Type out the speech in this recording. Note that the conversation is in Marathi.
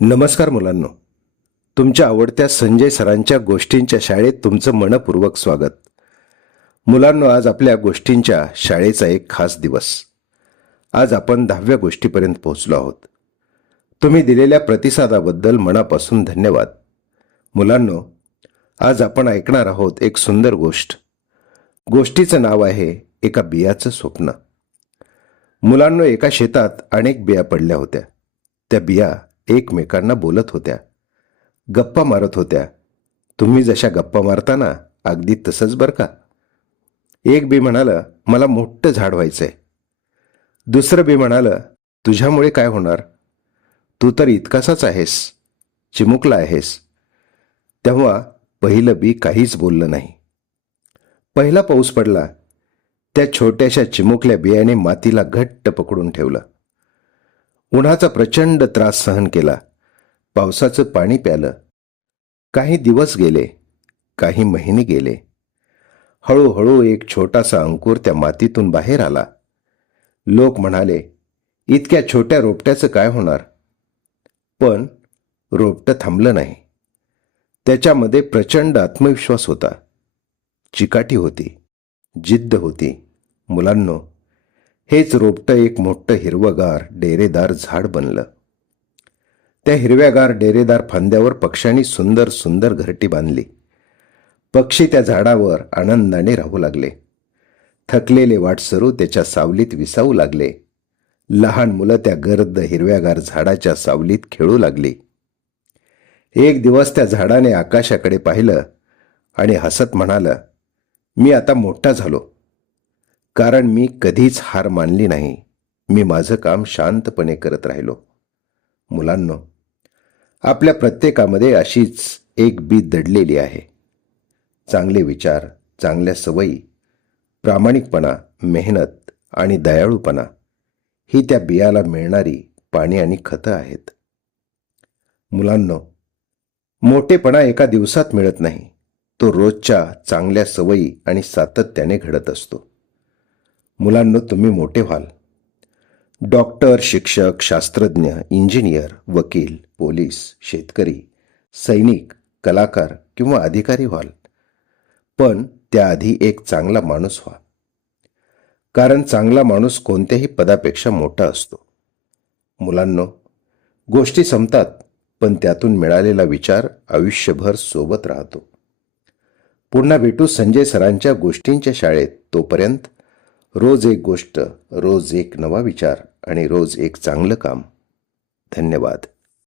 नमस्कार मुलांनो, तुमच्या आवडत्या संजय सरांच्या गोष्टींच्या शाळेत तुमचं मनपूर्वक स्वागत. मुलांनो, आज आपल्या गोष्टींच्या शाळेचा एक खास दिवस. आज आपण 10व्या गोष्टीपर्यंत पोहोचलो आहोत. तुम्ही दिलेल्या प्रतिसादाबद्दल मनापासून धन्यवाद. मुलांनो, आज आपण ऐकणार आहोत एक सुंदर गोष्ट. गोष्टीचं नाव आहे एका बियाचं स्वप्न. मुलांनो, एका शेतात अनेक बिया पडल्या होत्या. त्या बिया एकमेकांना बोलत होत्या, गप्पा मारत होत्या. तुम्ही जशा गप्पा मारता ना, अगदी तसंच बरं का. एक बी म्हणालं, मला मोठं झाड व्हायचंय. दुसरं बी म्हणालं, तुझ्यामुळे काय होणार, तू तर इतकासाच आहेस, चिमुकला आहेस. तेव्हा पहिलं बी काहीच बोललं नाही. पहिला पाऊस पडला. त्या छोट्याशा चिमुकल्या बियाने मातीला घट्ट पकडून ठेवलं. उन्हाचा प्रचंड त्रास सहन केला. पावसाचं पाणी प्यालं. काही दिवस गेले, काही महिने गेले. हळूहळू एक छोटासा अंकुर त्या मातीतून बाहेर आला. लोक म्हणाले, इतक्या छोट्या रोपट्याचं काय होणार. पण रोपटं थांबलं नाही. त्याच्यामध्ये प्रचंड आत्मविश्वास होता, चिकाटी होती, जिद्द होती. मुलांनो, हेच रोपटं एक मोठं हिरवगार डेरेदार झाड बनलं. त्या हिरव्यागार डेरेदार फांद्यावर पक्ष्यांनी सुंदर सुंदर घरटी बांधली. पक्षी त्या झाडावर आनंदाने राहू लागले. थकलेले वाटसरू त्याच्या सावलीत विसावू लागले. लहान मुलं त्या गर्द हिरव्यागार झाडाच्या सावलीत खेळू लागली. एक दिवस त्या झाडाने आकाशाकडे पाहिलं आणि हसत म्हणालं, मी आता मोठा झालो, कारण मी कधीच हार मानली नाही. मी माझं काम शांतपणे करत राहिलो. मुलांनो, आपल्या प्रत्येकामध्ये अशीच एक बी दडलेली आहे. चांगले विचार, चांगल्या सवयी, प्रामाणिकपणा, मेहनत आणि दयाळूपणा ही त्या बियाला मिळणारी पाणी आणि खतं आहेत. मुलांनो, मोठेपणा एका दिवसात मिळत नाही. तो रोजच्या चांगल्या सवयी आणि सातत्याने घडत असतो. मुलांनो, तुम्ही मोठे व्हाल. डॉक्टर, शिक्षक, शास्त्रज्ञ, इंजिनियर, वकील, पोलीस, शेतकरी, सैनिक, कलाकार किंवा अधिकारी व्हाल. पण त्याआधी एक चांगला माणूस व्हा, कारण चांगला माणूस कोणत्याही पदापेक्षा मोठा असतो. मुलांनो, गोष्टी संपतात, पण त्यातून मिळालेला विचार आयुष्यभर सोबत राहतो. पुन्हा भेटू संजय सरांच्या गोष्टींच्या शाळेत. तोपर्यंत रोज एक गोष्ट, रोज एक नवा विचार आणि रोज एक चांगलं काम. धन्यवाद.